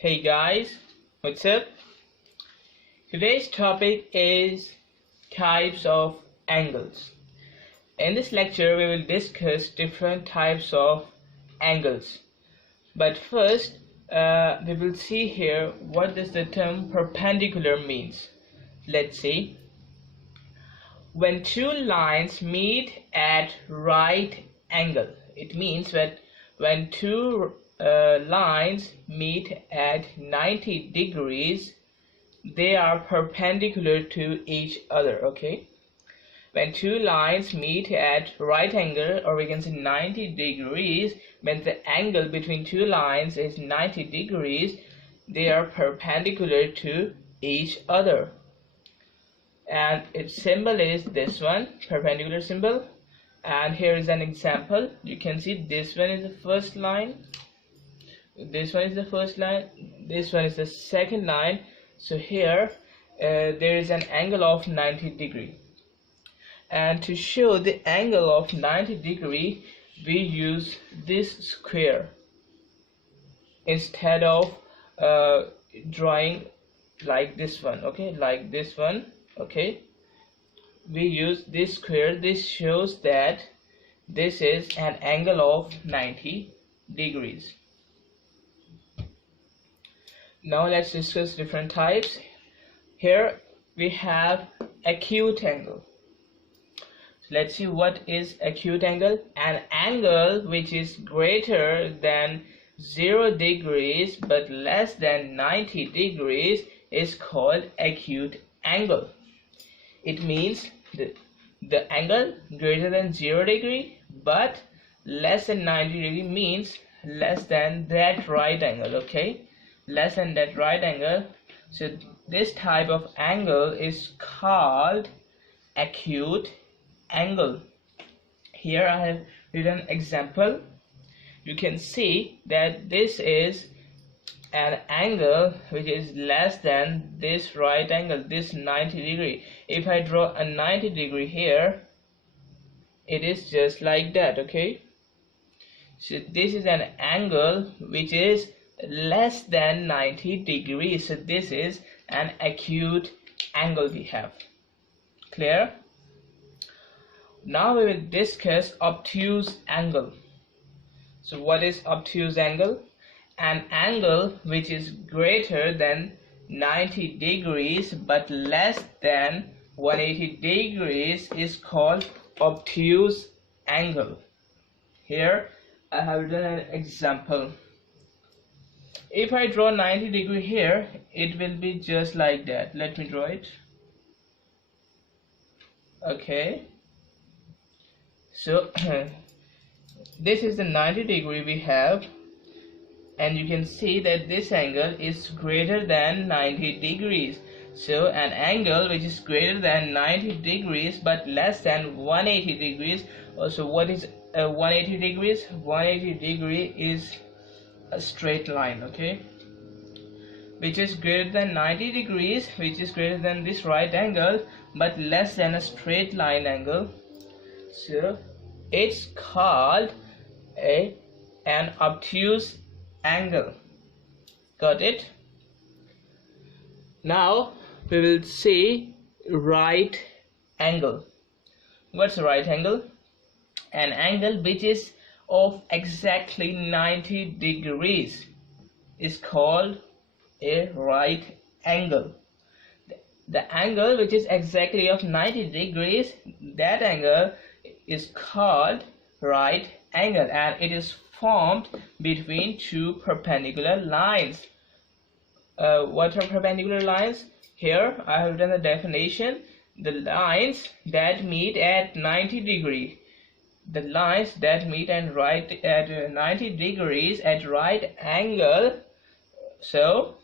Hey guys, what's up? Today's topic is types of angles. In this lecture, we will discuss different types of angles. But first, we will see here what does the term perpendicular means. Let's see. When two lines meet at right angle, it means that when two lines meet at 90 degrees, they are perpendicular to each other. Okay, when two lines meet at right angle, or we can say 90 degrees, when the angle between two lines is 90 degrees, they are perpendicular to each other. And its symbol is this one, perpendicular symbol. And here is an example. You can see this one is the first line, this one is the first line, this one is the second line. So here there is an angle of 90 degree, and to show the angle of 90 degree we use this square instead of drawing like this one. Okay, like this one. Okay, we use this square. This shows that this is an angle of 90 degrees. Now let's discuss different types. Here we have acute angle. So let's see what is acute angle. An angle which is greater than 0 degrees but less than 90 degrees is called acute angle. It means the angle greater than 0 degree but less than 90 degree means less than that right angle. Okay, less than that right angle. So this type of angle is called acute angle. Here I have written example. You can see that this is an angle which is less than this right angle, this 90 degree. If I draw a 90 degree here, it is just like that. Okay, so this is an angle which is less than 90 degrees. So this is an acute angle we have. Clear? Now we will discuss obtuse angle. So what is obtuse angle? An angle which is greater than 90 degrees but less than 180 degrees is called obtuse angle. Here I have done an example. If I draw 90 degree here, it will be just like that. Let me draw it. Okay, so this is the 90 degree we have, and you can see that this angle is greater than 90 degrees. So an angle which is greater than 90 degrees but less than 180 degrees. Also, what is 180 degrees? 180 degree is a straight line. Okay, which is greater than 90 degrees, which is greater than this right angle but less than a straight line angle. So it's called an obtuse angle. Got it? Now we will see right angle. What's a right angle? An angle which is of exactly 90 degrees is called a right angle. The angle which is exactly of 90 degrees, that angle is called right angle, and it is formed between two perpendicular lines. What are perpendicular lines? Here I have done the definition. The lines that meet at 90 degrees. The lines that meet and right at 90 degrees at right angle. So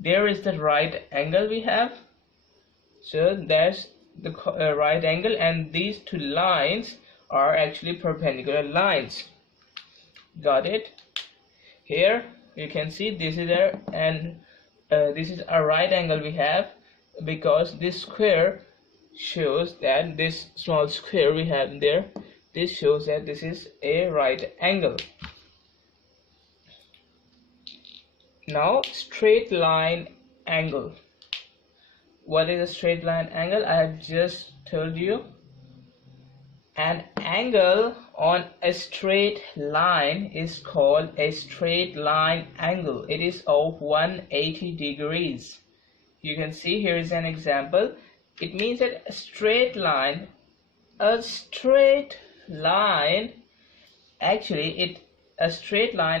there is the right angle we have. So that's the right angle, and these two lines are actually perpendicular lines. Got it? Here you can see this is this is a right angle we have, because this square shows that this small square we have there, this shows that this is a right angle. Now straight line angle. What is a straight line angle? I have just told you. An angle on a straight line is called a straight line angle. It is of 180 degrees. You can see here is an example. It means that a straight line, a straight line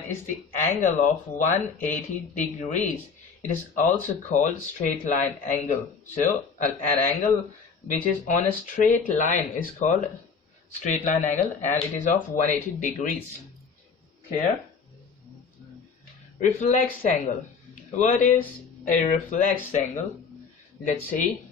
is the angle of 180 degrees. It is also called straight line angle. So an angle which is on a straight line is called straight line angle, and it is of 180 degrees. Clear? Reflex angle. What is a reflex angle? Let's see.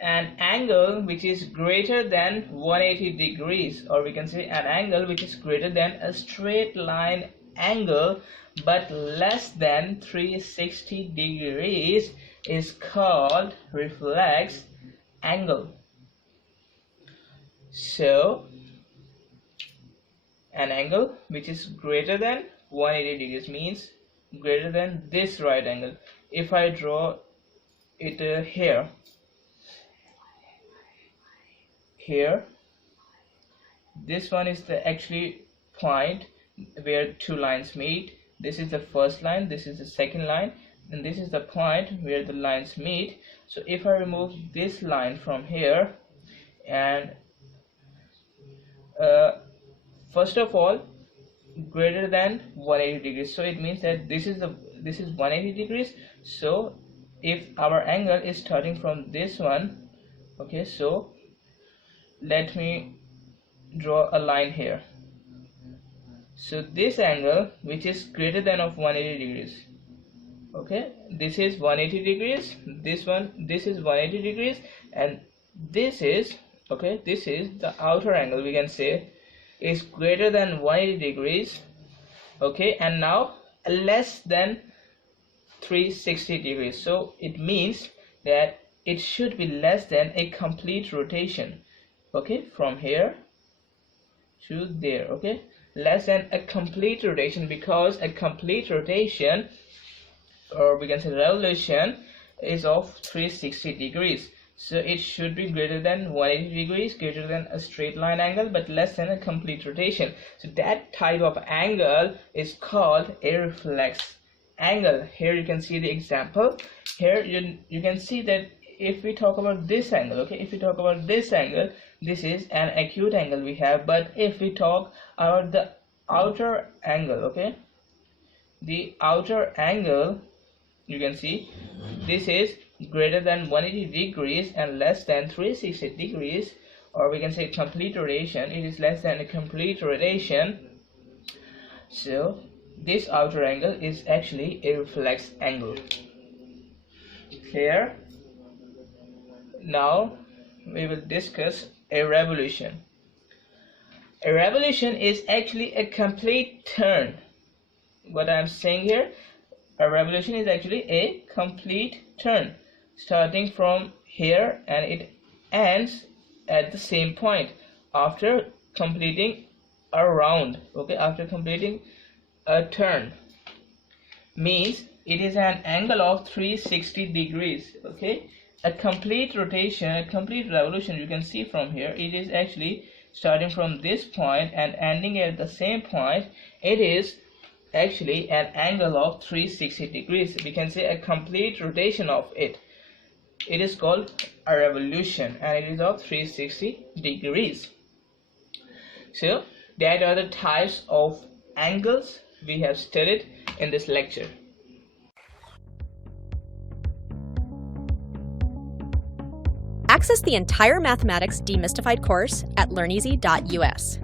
An angle which is greater than 180 degrees, or we can say an angle which is greater than a straight line angle but less than 360 degrees is called reflex angle. So an angle which is greater than 180 degrees means greater than this right angle. If I draw it here, this one is the actually point where two lines meet. This is the first line, this is the second line, and this is the point where the lines meet. So if I remove this line from here, and first of all, greater than 180 degrees, so it means that this is 180 degrees. So if our angle is starting from this one, okay, so let me draw a line here. So this angle which is greater than of 180 degrees, okay, this is 180 degrees, this is 180 degrees, and this is, okay, this is the outer angle, we can say is greater than 180 degrees, okay, and now less than 360 degrees. So it means that it should be less than a complete rotation, okay, from here to there, okay, less than a complete rotation, because a complete rotation, or we can say revolution, is of 360 degrees. So it should be greater than 180 degrees, greater than a straight line angle, but less than a complete rotation. So that type of angle is called a reflex angle. Here you can see the example. Here you can see that if we talk about this angle, okay, if we talk about this angle, this is an acute angle we have. But if we talk about the outer angle, okay, the outer angle, you can see this is greater than 180 degrees and less than 360 degrees, or we can say complete rotation. It is less than a complete rotation. So this outer angle is actually a reflex angle. Clear? Now we will discuss a revolution. A revolution is actually a complete turn. What I am saying here, a revolution is actually a complete turn, starting from here and it ends at the same point after completing a round, okay, after completing a turn. Means it is an angle of 360 degrees, okay. A complete rotation, a complete revolution, you can see from here, it is actually starting from this point and ending at the same point. It is actually an angle of 360 degrees. We can say a complete rotation of it. It is called a revolution and it is of 360 degrees. So that are the types of angles we have studied in this lecture. Access the entire Mathematics Demystified course at learneasy.us.